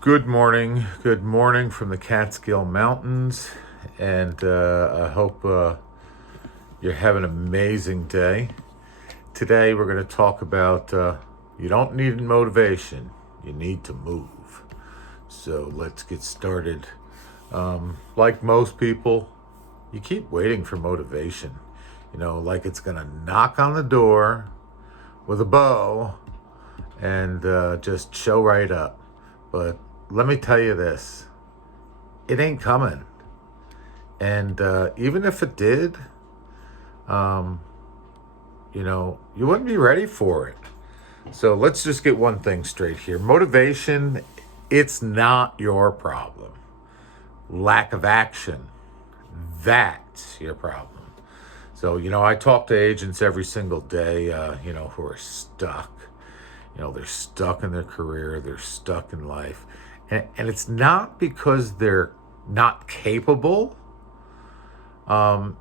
Good morning. Good morning from the Catskill Mountains. And I hope you're having an amazing day. Today, we're going to talk about you don't need motivation, you need to move. So let's get started. Like most people, you keep waiting for motivation. Like it's going to knock on the door with a bow and just show right up. But let me tell you this, it ain't coming. And even if it did, um, you wouldn't be ready for it. So let's just get one thing straight here. Motivation, it's not your problem. Lack of action, that's your problem. So, I talk to agents every single day, who are stuck. They're stuck in their career, they're stuck in life. And it's not because they're not capable.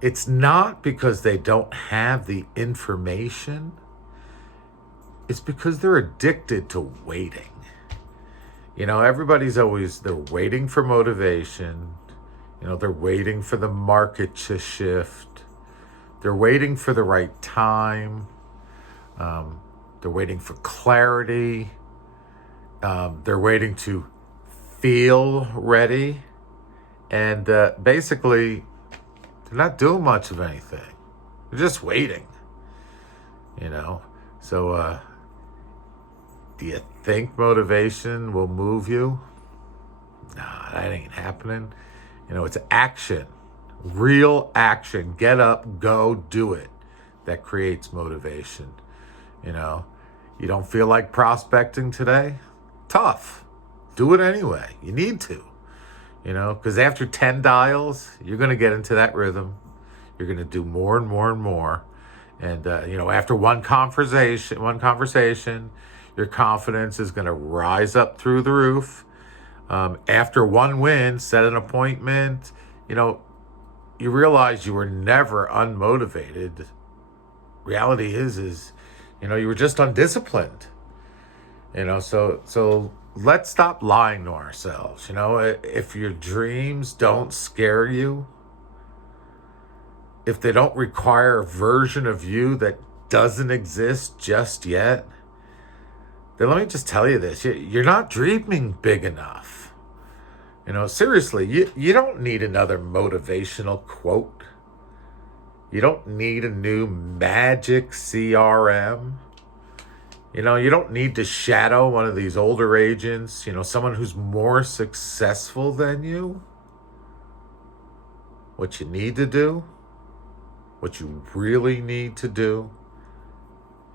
It's not because they don't have the information. It's because they're addicted to waiting. They're waiting for motivation. They're waiting for the market to shift. They're waiting for the right time. They're waiting for clarity. They're waiting to feel ready. And basically, they're not doing much of anything. They're just waiting. So do you think motivation will move you? Nah, that ain't happening. It's action. Real action. Get up, go, do it. That creates motivation. You don't feel like prospecting today? Tough. Do it anyway. You need to. Because after 10 dials, you're going to get into that rhythm. You're going to do more and more and more. And, after one conversation, your confidence is going to rise up through the roof. After one win, set an appointment, you realize you were never unmotivated. Reality is, you were just undisciplined. So let's stop lying to ourselves. If your dreams don't scare you, if they don't require a version of you that doesn't exist just yet, then let me just tell you this. You're not dreaming big enough. Seriously, you don't need another motivational quote. You don't need a new magic CRM. You don't need to shadow one of these older agents, someone who's more successful than you. What you need to do, what you really need to do,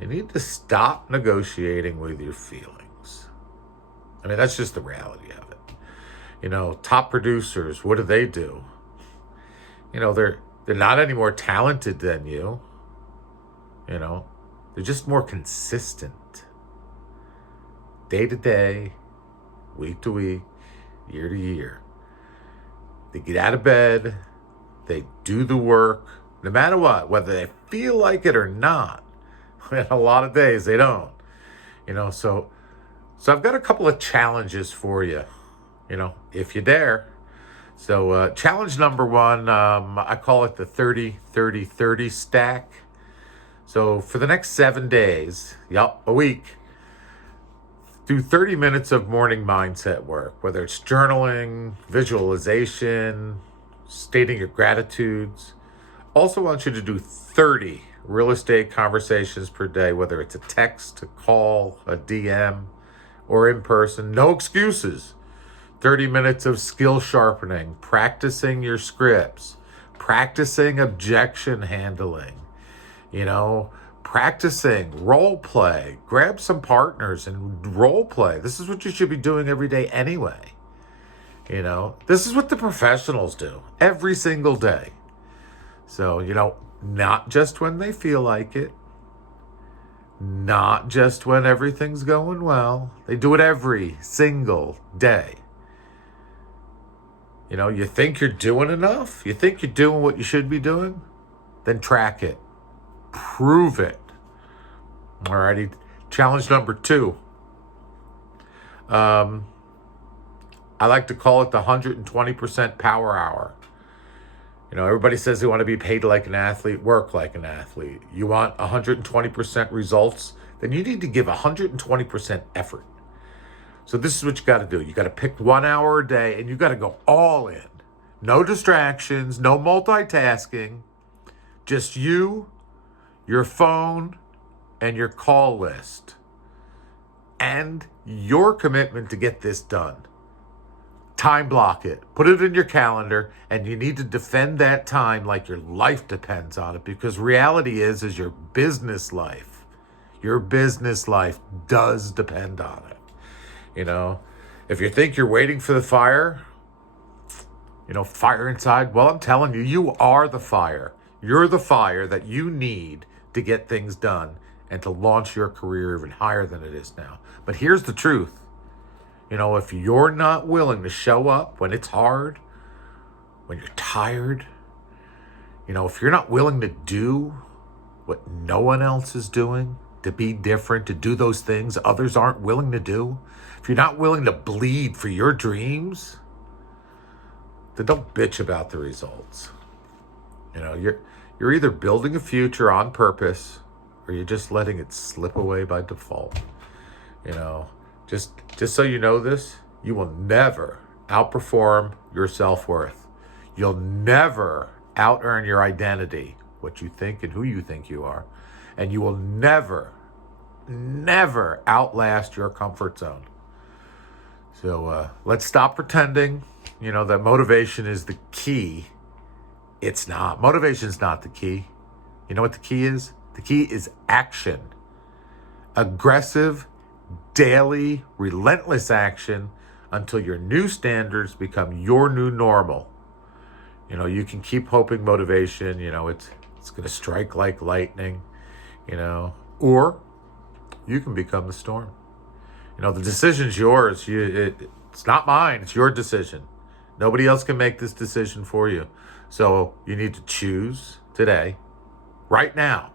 you need to stop negotiating with your feelings. That's just the reality of it. Top producers, what do? They're not any more talented than you. They're just more consistent. Day to day, week to week, year to year. They get out of bed, they do the work, no matter what, whether they feel like it or not. A lot of days they don't. So I've got a couple of challenges for you, if you dare. So challenge number one, I call it the 30-30-30 stack. So for the next 7 days, a week, do 30 minutes of morning mindset work, whether it's journaling, visualization, stating your gratitudes. Also want you to do 30 real estate conversations per day, whether it's a text, a call, a DM, or in person. No excuses. 30 minutes of skill sharpening, practicing your scripts, practicing objection handling, practicing role play. Grab some partners and role play. This is what you should be doing every day anyway. This is what the professionals do every single day. So, not just when they feel like it, not just when everything's going well. They do it every single day. You think you're doing enough? You think you're doing what you should be doing? Then track it. Prove it. Alrighty. Challenge number 2. I like to call it the 120% power hour. Everybody says they want to be paid like an athlete, work like an athlete. You want 120% results, then you need to give 120% effort. So this is what you got to do. You got to pick 1 hour a day and you got to go all in. No distractions, no multitasking, just you, your phone, and your call list. And your commitment to get this done. Time block it. Put it in your calendar, and you need to defend that time like your life depends on it, because reality is your business life. Your business life does depend on it. If you think you're waiting for the fire, fire inside, well, I'm telling you, you are the fire. You're the fire that you need to get things done and to launch your career even higher than it is now. But here's the truth. If you're not willing to show up when it's hard, when you're tired, if you're not willing to do what no one else is doing, to be different, to do those things others aren't willing to do, if you're not willing to bleed for your dreams, then don't bitch about the results. You're either building a future on purpose or you're just letting it slip away by default. Just so you know this, you will never outperform your self-worth. You'll never out-earn your identity, what you think and who you think you are. And you will never outlast your comfort zone. So let's stop pretending, that motivation is the key. It's not. Motivation's not the key. You know what the key is? The key is action. Aggressive, daily, relentless action until your new standards become your new normal. You can keep hoping motivation, it's going to strike like lightning, or you can become the storm. The decision's yours. It's not mine. It's your decision. Nobody else can make this decision for you. So you need to choose today, right now.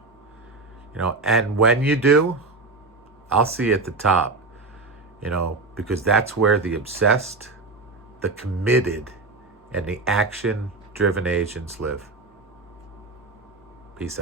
And when you do, I'll see you at the top, because that's where the obsessed, the committed, and the action-driven agents live. Peace out.